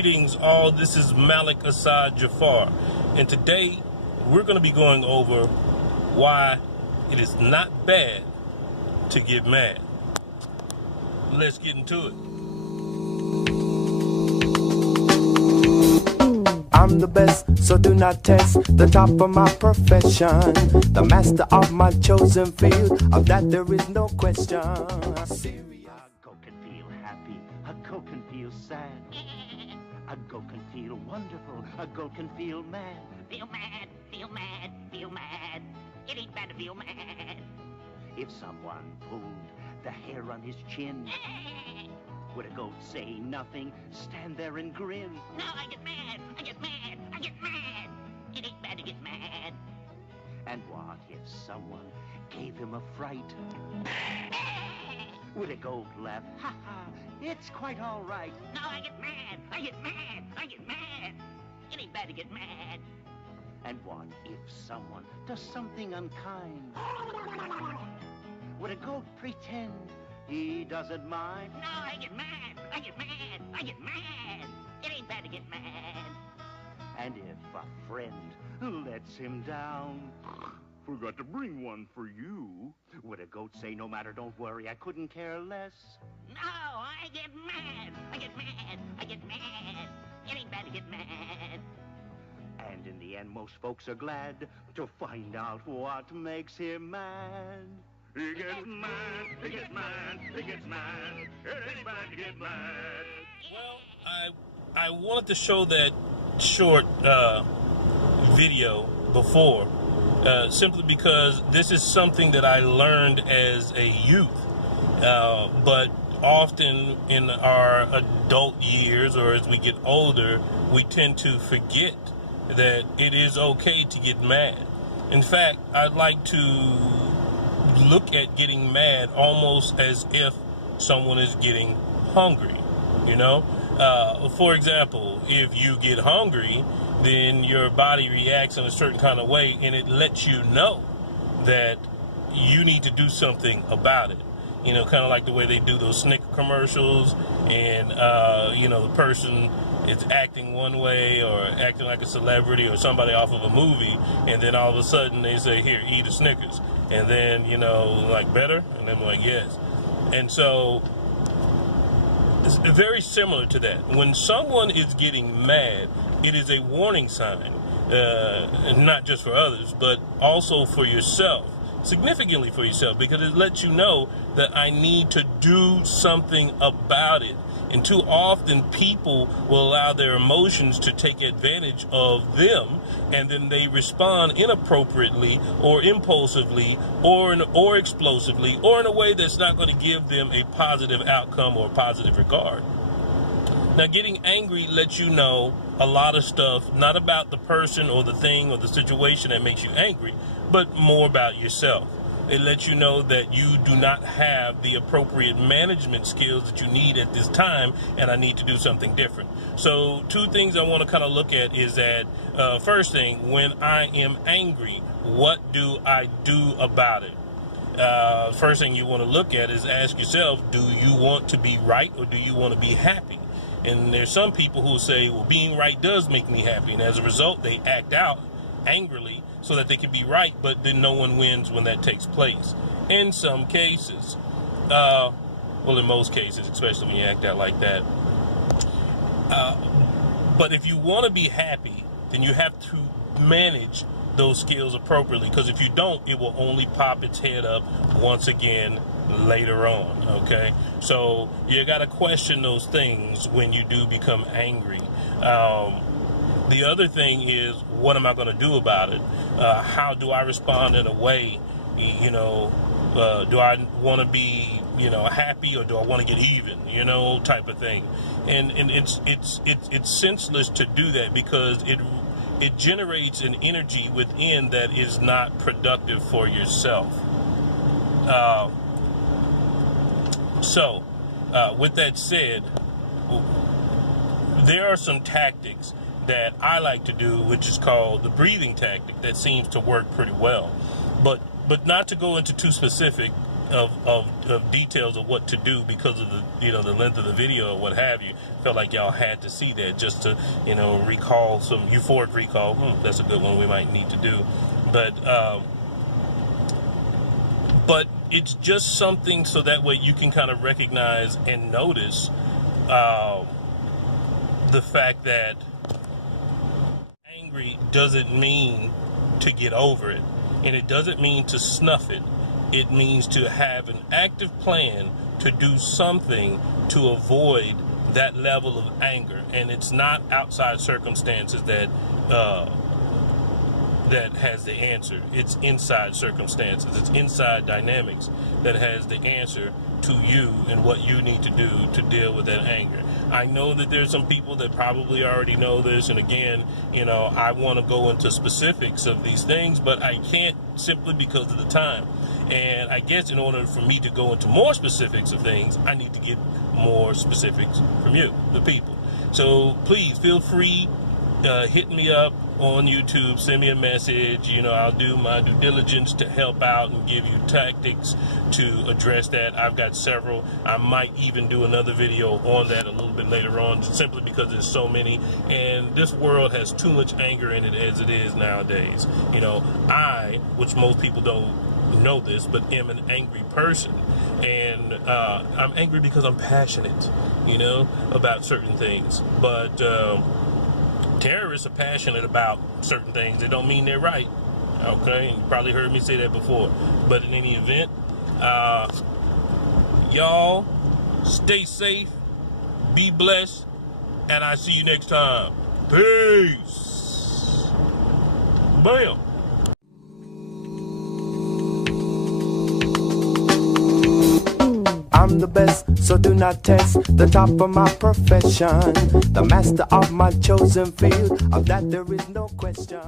Greetings all, this is Malik Assad Jafar, and today we're going to be going over why it is not bad to get mad. Let's get into it. I'm the best, so do not test the top of my profession, the master of my chosen field, of that there is no question. A goat can feel happy, a goat can feel sad. A goat can feel wonderful, a goat can feel mad. Feel mad, feel mad, feel mad. It ain't bad to feel mad. If someone pulled the hair on his chin, would a goat say nothing, stand there and grin? No, I get mad, I get mad, I get mad. It ain't bad to get mad. And what if someone gave him a fright? Would a goat laugh, ha ha, it's quite all right? No, I get mad, I get mad, I get mad. It ain't bad to get mad. And what if someone does something unkind? Would a goat pretend he doesn't mind? No, I get mad, I get mad, I get mad. It ain't bad to get mad. And if a friend lets him down, forgot to bring one for you, would a goat say, no matter, don't worry, I couldn't care less? No, I get mad, I get mad, I get mad. It ain't bad to get mad. And in the end, most folks are glad to find out what makes him mad. He gets mad, he gets mad, he gets mad. It ain't bad to get mad. Well, I wanted to show that short video before, simply because this is something that I learned as a youth, but often in our adult years or as we get older, we tend to forget that it is okay to get mad. In fact, I'd like to look at getting mad almost as if someone is getting hungry, you know? For example, if you get hungry, then your body reacts in a certain kind of way, and it lets you know that you need to do something about it. You know, kind of like the way they do those Snicker commercials, and, you know, the person is acting one way or acting like a celebrity or somebody off of a movie, and then all of a sudden they say, here, eat a Snickers. And then, you know, like, better? And then like, yes. And so it's very similar to that. When someone is getting mad, it is a warning sign, not just for others, but also for yourself, significantly for yourself, because it lets you know that I need to do something about it. And too often people will allow their emotions to take advantage of them, and then they respond inappropriately or impulsively or explosively or in a way that's not going to give them a positive outcome or a positive regard. Now, getting angry lets you know a lot of stuff, not about the person or the thing or the situation that makes you angry, but more about yourself. It lets you know that you do not have the appropriate management skills that you need at this time, and I need to do something different. So two things I want to kind of look at is that, first thing, when I am angry, what do I do about it? First thing you want to look at is ask yourself, do you want to be right or do you want to be happy? And there's some people who say, well, being right does make me happy, and as a result, they act out angrily so that they can be right, but then no one wins when that takes place. In some cases, well, in most cases, especially when you act out like that. But if you want to be happy, then you have to manage those skills appropriately, because if you don't, it will only pop its head up once again later on, okay? So you got to question those things when you do become angry. The other thing is, what am I going to do about it? How do I respond in a way, you know, do I want to be, you know, happy or do I want to get even, you know, type of thing. And it's senseless to do that, because it generates an energy within that is not productive for yourself. So with that said, there are some tactics that I like to do, which is called the breathing tactic, that seems to work pretty well. But not to go into too specific, of details of what to do because of the the length of the video or what have you. Felt like y'all had to see that just to recall some euphoric recall. That's a good one we might need to do, but it's just something so that way you can kind of recognize and notice the fact that angry doesn't mean to get over it, and it doesn't mean to snuff it. It means to have an active plan to do something to avoid that level of anger. And it's not outside circumstances that has the answer. It's inside circumstances. It's inside dynamics that has the answer to you and what you need to do to deal with that anger. I know that there's some people that probably already know this, and again, I want to go into specifics of these things, but I can't simply because of the time. And I guess in order for me to go into more specifics of things, I need to get more specifics from you, the people. So please feel free, hit me up on YouTube, send me a message. I'll do my due diligence to help out and give you tactics to address that. I've got several. I might even do another video on that a little bit later on, simply because there's so many, and this world has too much anger in it as it is nowadays. Which most people don't know this, but am an angry person, and I'm angry because I'm passionate, about certain things. But terrorists are passionate about certain things. It don't mean they're right. Okay, you probably heard me say that before. But in any event, y'all stay safe, be blessed, and I see you next time. Peace. Bam. I'm the best, so do not test the top of my profession, the master of my chosen field, of that there is no question.